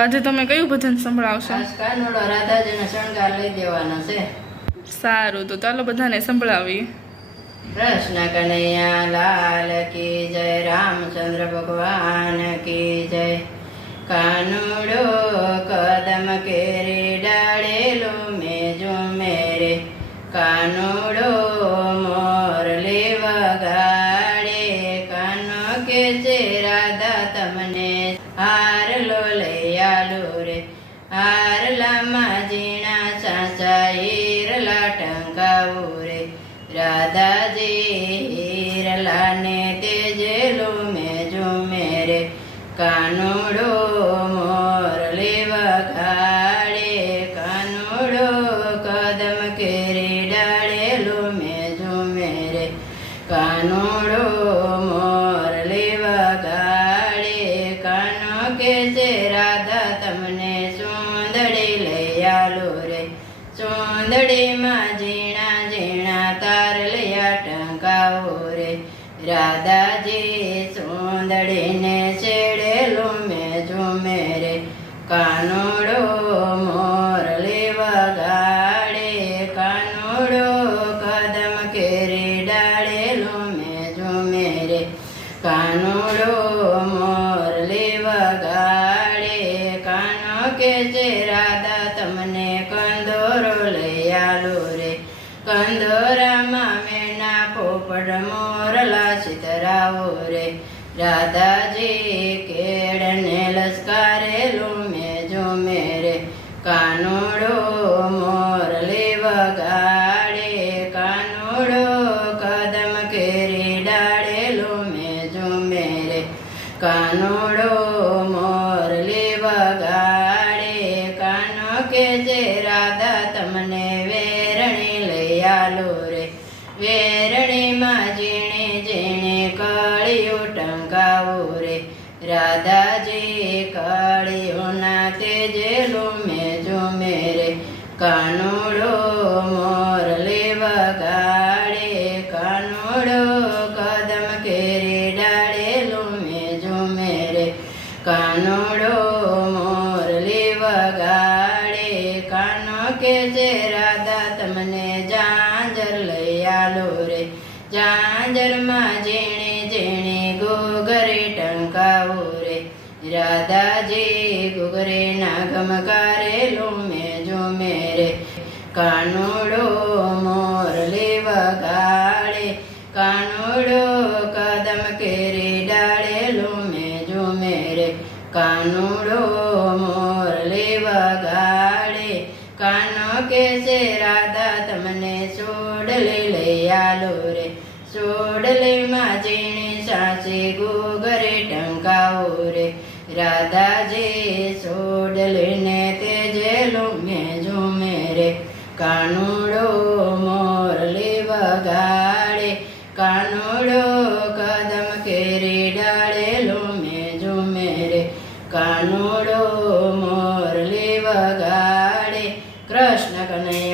આજે તમે કયું ભજન સંભળાવશો? આજ કાનુડો રાધાજીનો શણગાર લઈ દેવાનો છે. સારું, તો ચાલો બધાને સંભળાવીએ. કૃષ્ણ કનૈયા લાલ કી જય, રામચંદ્ર ભગવાન કી જય. કાનુડો કદમ કેરી ડાળેલો મેજો મેરે, કાનુડો મોરલી વગાડે. કાનો કે છે રાધા તમને હાર લો લઈ આલો રે, હારલામાં ઝીણા સાચા હીરલા ટંકાવું રે. રાધાજી હીરલાને તેજેલો મેજો મેરે, કાનુડો મોરલી વગાડે. કાનુડો કદમ કેરી ડાળેલો મેજો મેરે, કાનુડો મોરલી વગાડે. કાનો કે છે રાધા તમને સુંદડી લઈ આલો રે, સુંદડીમાં ઝીણા ઝીણા તારલિયા ટંકાવો રે. રાધાજી સુંદડીને છેડેલું મેજો મેરે, કાનુડો મોરલી વગાડે. કાનુડો કદમ કેરી ડાળેલું મેજો મેરે, કાનુડો મોરલી વગાડે. કાનો કે છે રાધા તમને કંદોરો લઈ આલો રે, કંદોરામાં મેના પોપટ મોરલા ચિતરાવો રે. રાધાજી કેળને લસકારેલું મેજો મેરે, કાનુડો મોરલી વગાડે. કાનુડો કદમ કેરી ડાળેલું મેજો મેરે, કાનુડો મોરલી વગાડે. કાનો કે છે રાધા તમને વેરણી લઈ આલો રે, વેરણીમાં ઝીણી ઝીણી કળીઓ ટંકાવો રે. રાધાજી કળીઓના તેજેલું મેજો મેરે, કાનુડો મોરલી વગાડે. કાનુડો કદમ કેરી ડાળેલું મેજો મેરે, કાનુડો મોરલી વગાડે. કાનો કે છે રાધા તમને ઝાંઝર લઈ આલો રે, ઝાંઝરમાં ઝીણી ઝીણી ઘૂઘરી ટંકાવો રે. રાધાજી ઘૂઘરીના ગમકારેલું મેજો મેરે, કાનુડો મોરલી વગાડે. કાનુડો કદમ કેરી ડાળેલું મેજો મેરે, કાનુડો મોરલી વગાડે. કાનો કે છે રાધા તમને સોડલી લઈ આલો રે, સોડલીમાં ઝીણી સાચી ઘૂઘરી ટંકાવો રે. રાધાજી સોડલીને તેજેલું મેજો મેરે, કાનુડો મોરલી વગાડે. કાનુડો કદમ કેરી ડાળેલું મેજો મેરે, કાનુડો મોરલી વગાડે. કૃષ્ણ કનૈયા